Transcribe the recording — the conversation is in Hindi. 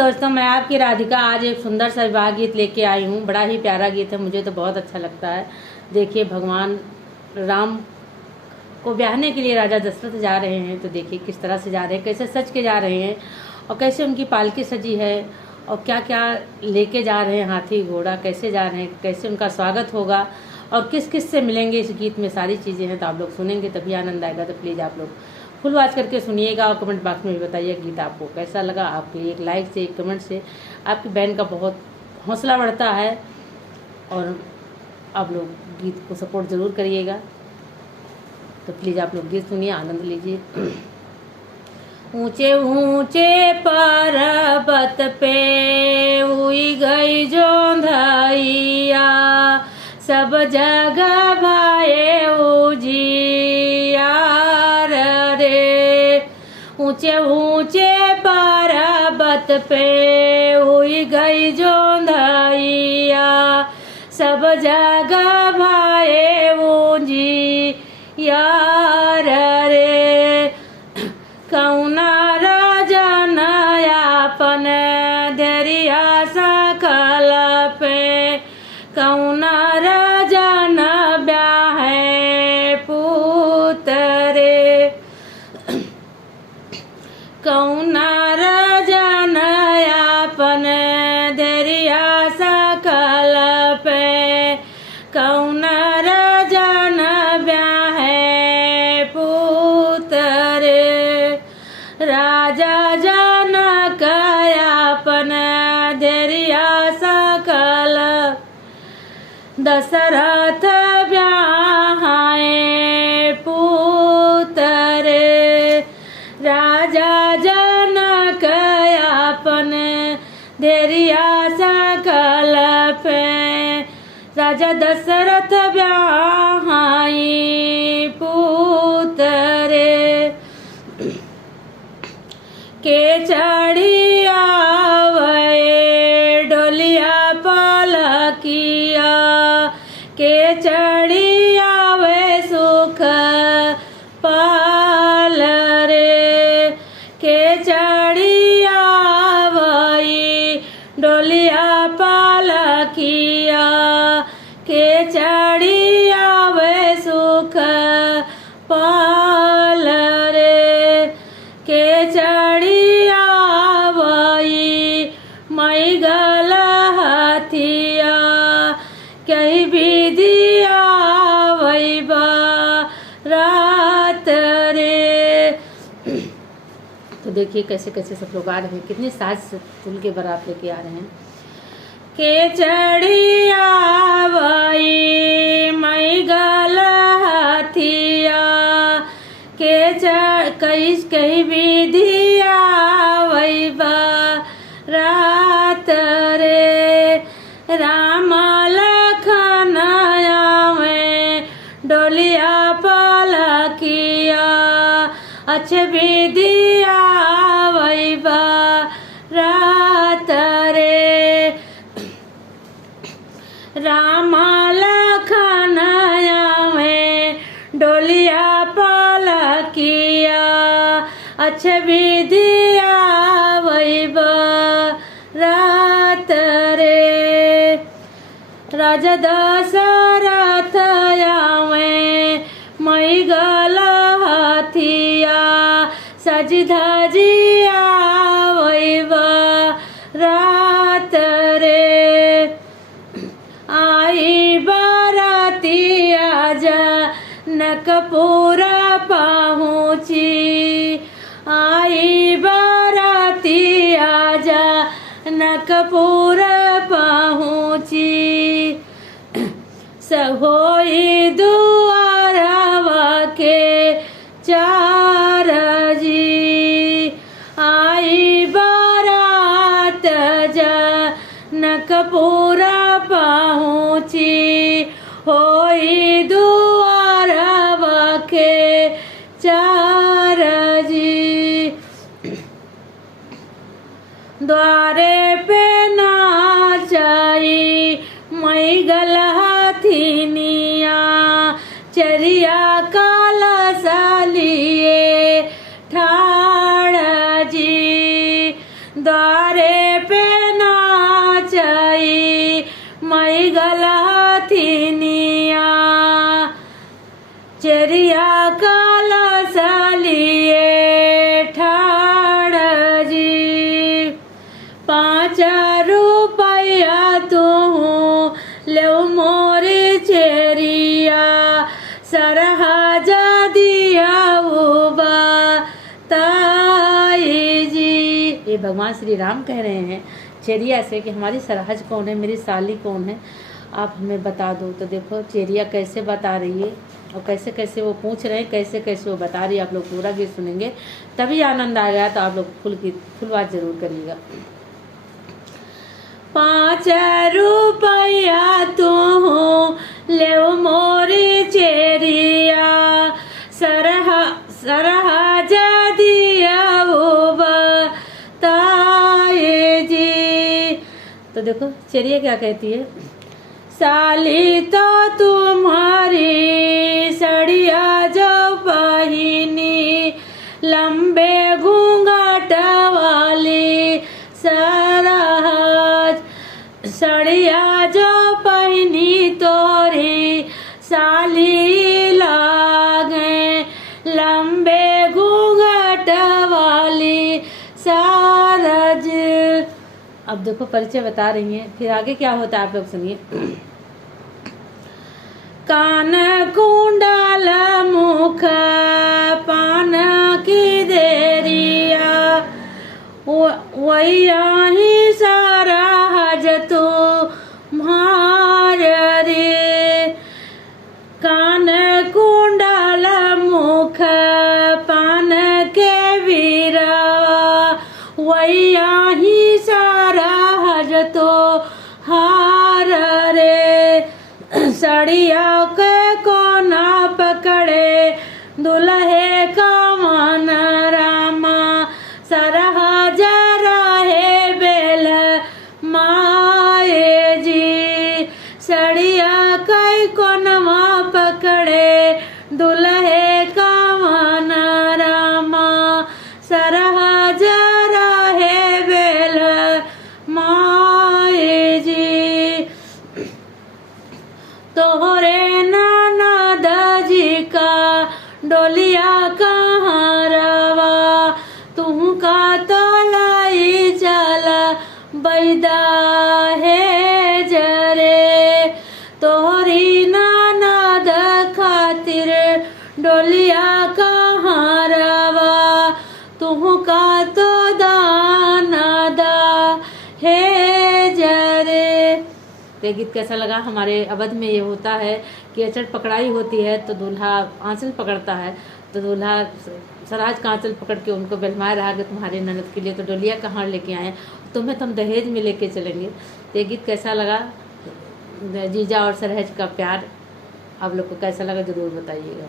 दोस्तों, मैं आपकी राधिका आज एक सुंदर सा विवाह गीत लेके आई हूँ। बड़ा ही प्यारा गीत है, मुझे तो बहुत अच्छा लगता है। देखिए, भगवान राम को ब्याहने के लिए राजा दशरथ जा रहे हैं। तो देखिए किस तरह से जा रहे हैं, कैसे सज के जा रहे हैं और कैसे उनकी पालकी सजी है और क्या क्या लेके जा रहे हैं, हाथी घोड़ा कैसे जा रहे हैं, कैसे उनका स्वागत होगा और किस किस से मिलेंगे। इस गीत में सारी चीज़ें हैं, तो आप लोग सुनेंगे तभी आनंद आएगा। तो प्लीज़ आप लोग फुल वॉच करके सुनिएगा और कमेंट बॉक्स में भी बताइए गीत आपको कैसा लगा। आपके एक लाइक से, एक कमेंट से आपकी बहन का बहुत हौसला बढ़ता है और आप लोग गीत को सपोर्ट ज़रूर करिएगा। तो प्लीज़ आप लोग गीत सुनिए, आनंद लीजिए। ऊंचे ऊंचे पर्वत पे हुई गई जोंधैया, सब जगह भाए उजियार रे। ऊंचे ऊंचे पर्वत पे हुई गई जोंधैया, सब जगह भाए उजियार रे। कौना राजन यापन धैर्या सकल पे, कौना राजन ब्याहे पुतरे। कौना राजन यापन धैर्या सकल पे, कौना राजन ब्याहे पुतरे। राजा जनक यापन धैर्या सकल, दशरथ ब्याहे पुतरे। राजा जनक यापन धैर्या सकल पे, राजा दशरथ ब्याहे पुतरे। के चढ़ी आवे डोलिया पालकिया, के चढ़ी आवे सुख पाल रे। के चढ़ी आवई डोलिया पालकिया, के चढ़ी आवे सुख पाल रे। के चढ़ी आवई मई गल हथिया, कहीं विधि आवई रात रे। तो देखिए कैसे कैसे सब लोग आ रहे हैं, कितने साज तुल के बारात लेके आ रहे हैं। के चढ़ी आवई मई गल हथिया, के कहीं विधि आवई रात रे। राम लखन आवे डोलिया पालकिया, अच्छे विधि आवई रात रे। राम लखन आवे डोलिया पालकिया, अच्छे विधि आवई रात रे। राजा दशरथ आवे मई गल हथिया, सज धजी आवई रात रे। आई बारातिया जनकपुर पहुँची, आई बारातिया जनकपुर पहुँची। होई दुआरवा के चार जी, आई बारात जनकपुर पहुँची। होई दुआरवा के चार जी, द्वारे पे नाचाई मई गल हथिनिया, चरिया काला सालिए ठाड़ जी। द्वारे दुल्हे पे नाचई मई गलथिनिया चेरिया काला सालिए ठाड़ जी 5 रुपया तू ले मोरे चेरिया सरहाजा दिया उबा ताई जी। ये भगवान श्री राम कह रहे हैं चेरिया से कि हमारी सरहज कौन है, मेरी साली कौन है, आप हमें बता दो। तो देखो चेरिया कैसे बता रही है और कैसे कैसे वो पूछ रहे हैं, कैसे कैसे वो बता रही है। आप लोग पूरा गीत सुनेंगे तभी आनंद आएगा, तो आप लोग फुल बात जरूर करिएगा। 5 रुपया तू ले मोरी चेरिया सरहाजा दिया ताई जी। तो देखो चेरिया क्या कहती है, साली तो तुम्हारी सड़िया जो पहिनी लंबे घूंघट वाली सरहज सड़िया जो पहिनी तोरी साली लागे लंबे घूंघट वाली सरहज। अब देखो परिचय बता रही हैं, फिर आगे क्या होता है आप लोग सुनिए। कान कुंडल मुख पान की देरिया वही सारा हज तो मार रे। कान कुंडल मुख पान के वीरा वही सारा हज तो हार रे। सड़िया के कोना पकड़े दुल्हे का मन रामा सरहज रहे बेल माए जी। सड़िया के कोनवा पकड़े दुल्हे का मन रामा सरहज रहे बेल माए जी। तोहरे ननद जी का डोलिया कहाँ रवा तू का तो लाई चला बैदा है जरे। तोहरी ननद खातिर डोलिया कहाँ रवा तू का तो दानदा है जरे। ये गीत कैसा लगा? हमारे अवध में ये होता है कि अचड़ पकड़ाई होती है तो दूल्हा आंचल पकड़ता है, तो दूल्हा सराज का आंचल पकड़ के उनको बहलवाए रहा कि तुम्हारे ननद के लिए तो डोलिया कहाँ लेके आए, तुम्हें तो हम दहेज में लेके चलेंगे। तो ये गीत कैसा लगा? जीजा और सरहज का प्यार आप लोग को कैसा लगा जरूर बताइएगा।